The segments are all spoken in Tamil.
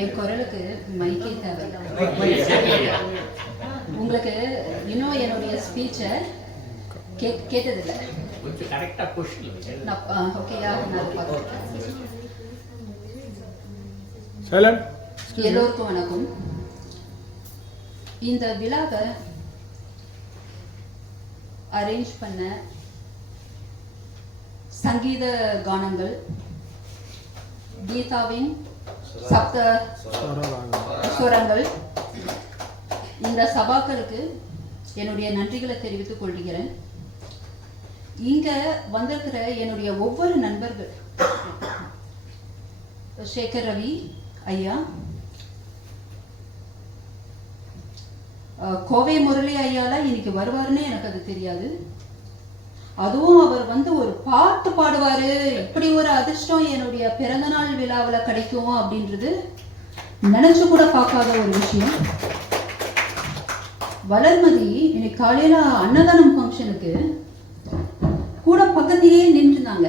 என் குரலுக்கு மைக்கே தேவை. உங்களுக்கு இன்னும் என்னுடைய ஸ்பீச்சை கே கேட்டதில்லை. ஓகேயா நான் எல்லோருக்கும் வணக்கம். இந்த விழாவை அரேஞ்ச் பண்ண சங்கீத கானங்கள் கீதாவின் சப்த சுரங்கள் இந்த சபாக்களுக்கு என்னுடைய நன்றிகளை தெரிவித்துக் கொள்கிறேன். இங்க வந்திருக்கிற என்னுடைய ஒவ்வொரு நண்பர்கள் சேகர் ரவி ஐயா கோவை முரளி ஐயாலாம் இன்னைக்கு வருவாருன்னு எனக்கு அது தெரியாது. அதுவும் அவர் வந்து ஒரு பாட்டு பாடுவாரு. இப்படி ஒரு அதிர்ஷ்டம் என்னுடைய பிறந்தநாள் விழாவில் கிடைக்கும் அப்படின்றது நினைச்சு கூட பார்க்காத ஒரு விஷயம். வளர்மதி இன்னைக்கு காலையில அன்னதானம் ஃபங்க்ஷனுக்கு கூட பக்கத்திலேயே நின்றுருந்தாங்க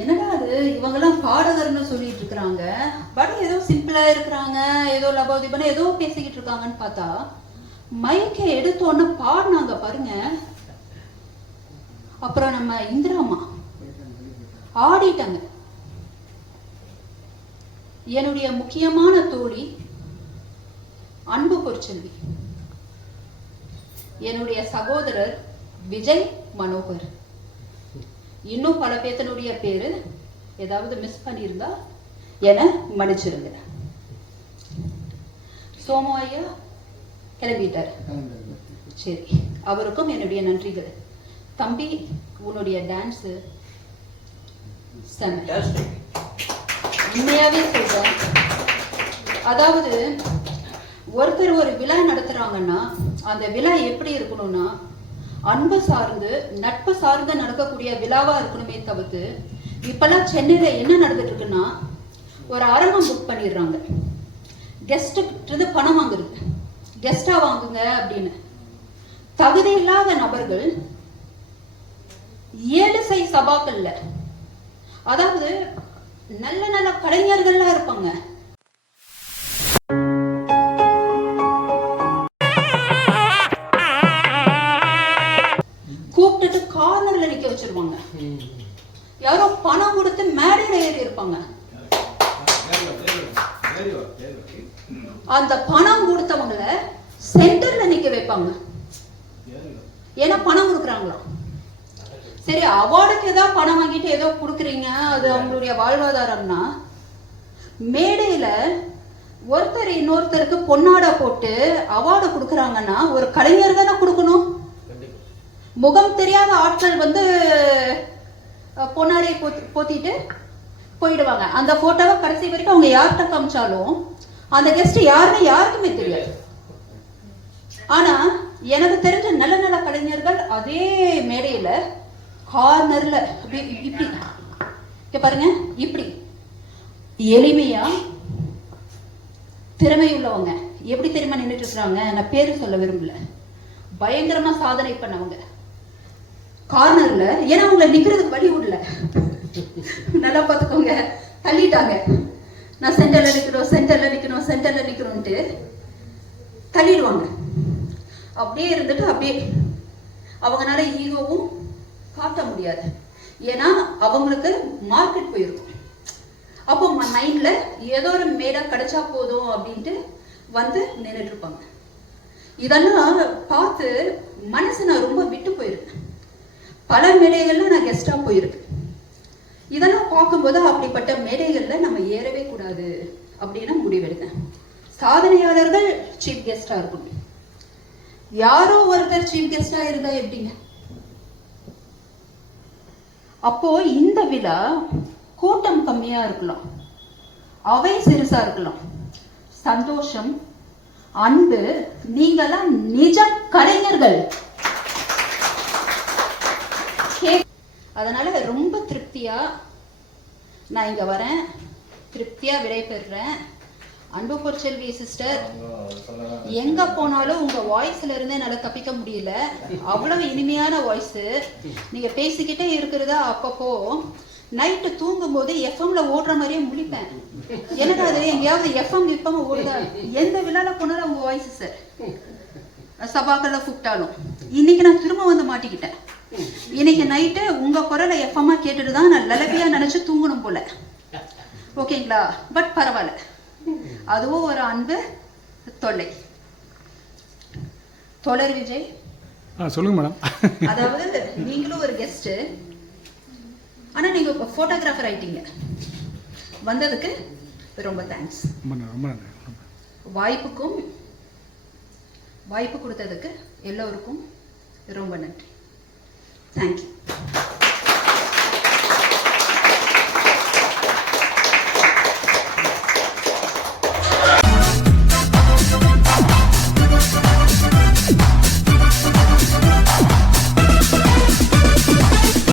என்னடா அது இவங்கெல்லாம் பாடகர்னு சொல்லிட்டு இருக்கிறாங்க. பட் ஏதோ சிம்பிளா இருக்கிறாங்க. ஏதோ லபோதிபன ஏதோ பேசிக்கிட்டு இருக்காங்கன்னு பார்த்தா மைக்கை எடுத்தோன்னு பாடினாங்க பாருங்க. அப்புறம் நம்ம இந்திராமா. ஆடிட்டாங்க. என்னுடைய முக்கியமான தோழி அன்பு பொற்செல்வி என்னுடைய சகோதரர் விஜய் மனோகர். இன்னும் பல பேத்தனுடைய பேரு ஏதாவது மிஸ் பண்ணியிருந்தா என மன்னிச்சிருங்க. சோமு ஐயா கிளம்பிட்டார். சரி அவருக்கும் என்னுடைய நன்றிகள். தம்பி உன்னுடைய டான்ஸு உண்மையாவே சொல்றேன். அதாவது ஒருத்தர் ஒரு விழா நடத்துறாங்கன்னா அந்த விழா எப்படி இருக்கணும்னா அன்பு சார்ந்து நட்பு சார்ந்து நடக்கக்கூடிய விழாவா இருக்கணுமே தவிர்த்து இப்பெல்லாம் சென்னையில என்ன நடந்துட்டு இருக்குன்னா ஒரு அரங்கம் புக் பண்ணிடுறாங்க. கெஸ்ட்டு பணம் வாங்குறது. கெஸ்டா வாங்குங்க அப்படின்னு. தகுதி இல்லாத நபர்கள் ஏழு சை சபாக்கள்ல. அதாவது நல்ல நல்ல கலைஞர்கள்லாம் இருப்பாங்க. கூப்பிட்டுட்டு கார்னர்ல நிக்க வச்சிருவாங்க யாரோ பணம் கொடுத்து மேடையில ஏறி இருப்பாங்க. அந்த பணம் கொடுத்தவங்கள சென்டர்ல நிக்க வைப்பாங்க. ஏன்னா பணம் கொடுக்குறாங்களாம். சரி அவார்டுக்கு ஏதாவது பணம் வாங்கிட்டு ஏதோ கொடுக்குறீங்க. அது அவங்களுடைய வாழ்வாதாரம்னா மேடையில ஒருத்தர் இன்னொருத்தருக்கு பொன்னாடை போட்டு அவார்டு கொடுக்குறாங்கன்னா ஒரு கலைஞர் தானே கொடுக்கணும்? முகம் தெரியாத ஆட்கள் வந்து பொன்னாடையை போத்தி போத்திட்டு போயிடுவாங்க. அந்த போட்டோவை கடைசி வரைக்கும் அவங்க யார்கிட்ட காமிச்சாலும் அந்த கெஸ்ட் யாருன்னு யாருக்குமே தெரியாது. ஆனா எனக்கு தெரிஞ்ச நல்ல நல்ல கலைஞர்கள் அதே மேடையில கார்னர்ல அப்படி இப்படி. இங்க பாருங்க இப்படி. எளிமையா திறமை உள்ளவங்க எப்படி தெரியுமா நின்றுட்டு இருக்கிறாங்க? நான் பேரு சொல்ல விரும்பல. பயங்கரமா சாதனை பண்ணவங்க. கார்னர்ல ஏன்னா அவங்களை நிக்கிறதுக்கு வழி விடல. நல்லா பார்த்துக்கோங்க. தள்ளிட்டாங்க. நான் சென்டர்ல நிக்கிறோம் சென்டர்ல நிக்கிறோம் சென்டர்ல நிக்கிறோம்ட்டு தள்ளிடுவாங்க. அப்படியே இருந்துட்டு அப்படியே அவங்கனால ஈகோவும் காட்ட முடியாது. ஏன்னா அவங்களுக்கு மார்க்கெட் போயிருக்கும். அப்போ மைண்ட்ல ஏதோ ஒரு மேடா கிடைச்சா போதும் அப்படின்ட்டு வந்து நின்றுட்டு இருப்பாங்க. இதெல்லாம் பார்த்து மனசு நான் ரொம்ப விட்டு போயிருக்கேன். பல மேடைகளில் நான் கெஸ்டா போயிருக்கேன். இதெல்லாம் பார்க்கும்போது அப்படிப்பட்ட மேடைகள்ல நம்ம ஏறவே கூடாது அப்படின்னு முடிவெடுத்தேன். சாதனையாளர்கள் சீஃப் கெஸ்டா இருக்கணும். யாரோ ஒருத்தர் சீஃப் கெஸ்டா இருந்தா எப்படிங்க? அப்போ இந்த விழா கூட்டம் கம்மியா இருக்கலாம். அவை சிறுசா இருக்கலாம். சந்தோஷம் அன்பு நீங்கெல்லாம் நிஜ கலைஞர்கள். அதனால ரொம்ப திருப்தியா நான் இங்க வரேன். திருப்தியா விடைபெறுறேன் அன்பு பொற்செல்வி சிஸ்டர் எங்க போனாலும் உங்க வாய்ஸ்ல இருந்தே என்னால தப்பிக்க முடியல. அவ்வளவு இனிமையான வாய்ஸ் நீங்க பேசிக்கிட்டே இருக்கிறதா அப்பப்போ. நைட்டு தூங்கும் போது எஃப்எம்ல ஓடுற மாதிரியே முழிப்பேன். என்னடா அது எங்கேயாவது எஃப்எம் கிஃப்எம் ஓடுதா? எந்த விழால போனாலும் உங்க வாய்ஸ் சார் சபாக்கள்ல கூப்பிட்டாலும். இன்னைக்கு நான் திரும்ப வந்து மாட்டிக்கிட்டேன். இன்னைக்கு நைட்டு உங்க குரலை எஃப்எம்மா கேட்டுட்டு தான் நான் லலபியா நினைச்சு தூங்கணும் போல. ஓகேங்களா பட் பரவாயில்ல. அதுவும் ஒரு அன்பு தொல்லை. தோழர் விஜய். ஆ சொல்லுங்கள் மேடம். அதாவது நீங்களும் ஒரு கெஸ்ட் ஆனா நீங்க இப்போ போட்டோகிராஃபர் ஆயிட்டீங்க. வந்ததுக்கு ரொம்ப தேங்க்ஸ். வாய்ப்புக்கும் வாய்ப்பு கொடுத்ததுக்கு எல்லோருக்கும் ரொம்ப நன்றி. தேங்க்யூ